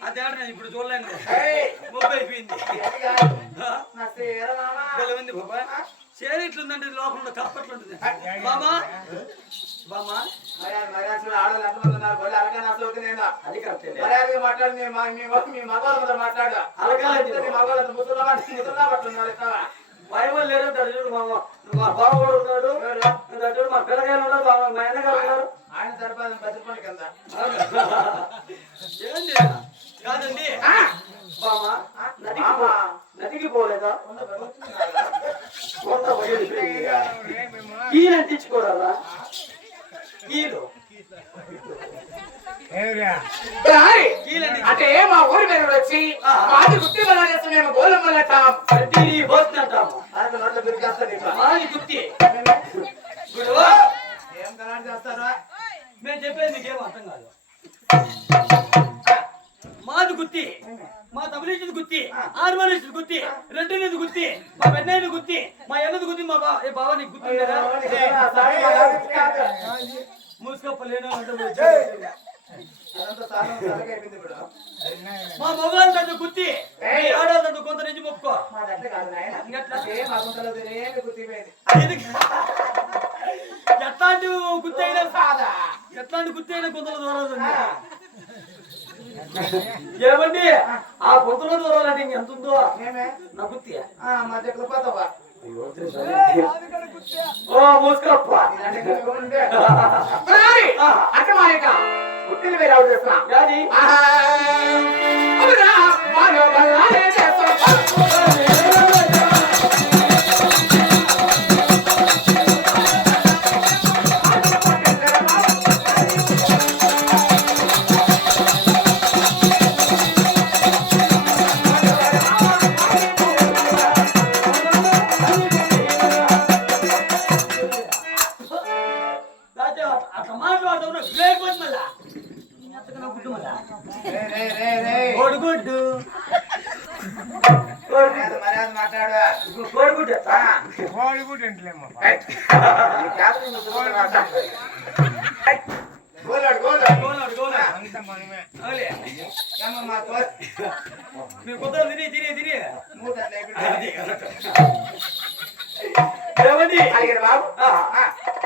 అదే ఇప్పుడు చూడలేండి ముప్పై అయిపోయింది ఉంది బాబా చేరి ఇట్లుందంటే లోపల కప్పట్లు ఉంటుంది బామా బామా అది కరెక్ట్ మాట్లాడు మీ మగవాళ్ళ మాట్లాడు భయం లేదంటాడు చూడు మా బావ కూడా ఉన్నాడు చూడు మా పిల్లగాయలు ఉన్నారు మా అన్నగారు ఉన్నారు ఆయన సరిపోదు బతిపండి కింద ఏంటి కాదండి బామా నదికి పోలేదా ఈయన తెచ్చుకోరాలా ఈలు అంటే మా ఊరి మీద వచ్చి మాది గుర్తి బలా చేస్తాం మేము గోళం వల్ల పోతుంటాము నోట్లో దొరికేస్తాను మాది గుర్తి ఏం కలాంటి చేస్తారా మేము చెప్పేది నీకేం అర్థం కాదు మాది గుత్తి మా తమిళ గుత్తి ఆర్మనిస్ట్ గుత్తి రెడ్డి గుత్తి మా పెద్ద గుత్తి మా ఎన్నది గుత్తి మా బావ నీకు గుర్తు మూసుకోలేను మా మొబైల్ తండ్రి గుత్తి ఆడాలంటూ కొంత నుంచి మొక్కుకో ఎట్లాంటి గుత్తి అయినా ఎట్లాంటి గుత్తి అయినా కొంతలో దూరాలండి ఏమండి ఆ పొద్దులో దూరాలంటే ఇంకెంత ఉందో నా గుత్తి ఓ మూసుకోప్ప అంటే మా యొక్క గుర్తిని వేరే అవుట్ చేస్తున్నా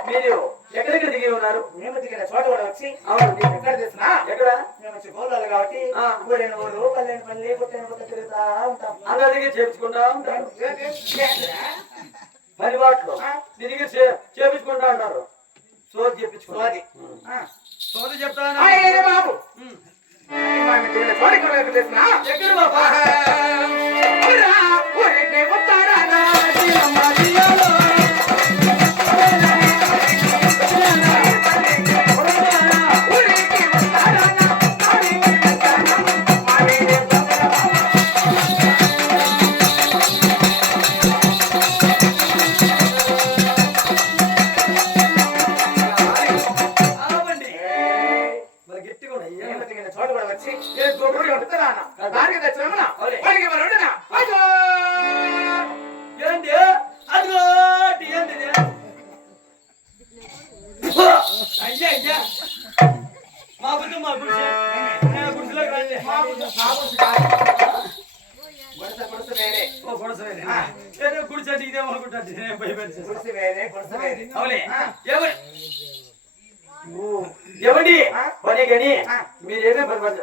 మీరు ఎక్కడెక్కడ దిగి ఉన్నారు? మేము దిగిన చోట కూడా వచ్చి ఎక్కడ తెచ్చినా ఎక్కడ మేము వచ్చి గోళాలు కాబట్టి ఊరైన ఊరు పల్లెని పల్లె పుట్టిన పుట్ట తిరుగుతా ఉంటాం. అందరికి చేపించుకుంటా ఉంటాం. 10 వాట్లు నీ దగ్గర చేపించుకుంటా ఉంటారు. సోది చేపించుకోవాలి. సోది చెప్తాను బాబు ఎక్కడ బాబా ఏమండి పని కానీ మీరేమే పని